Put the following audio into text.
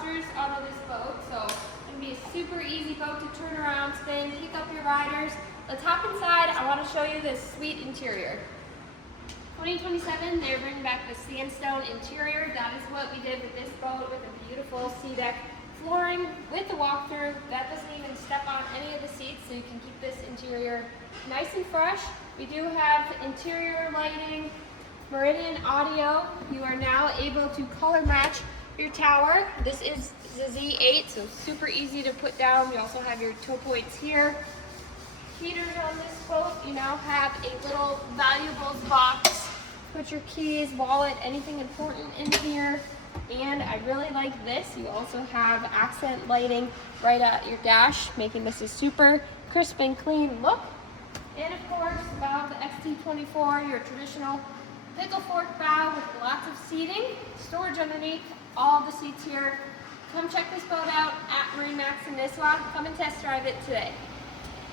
thrusters out of this boat, so it's going to be a super easy boat to turn around, spin, pick up your riders. Let's hop inside. I want to show you this sweet interior. 2027, they're bringing back the sandstone interior. That is what we did with this boat, with a beautiful sea deck flooring with the walkthrough. That doesn't even step on any of the seats, so you can keep this interior nice and fresh. We do have interior lighting, Meridian audio. You are now able to color match your tower. This is the Z8, so super easy to put down. We also have your tow points here. Heaters on this boat. You now have a little valuables box. Put your keys, wallet, anything important in here. And I really like this. You also have accent lighting right at your dash, making this a super crisp and clean look. And of course, bow of the XT24, your traditional pickle fork bow with lots of seating, storage underneath, all the seats here. Come check this boat out at MarineMax Nisswa. Come and test drive it today.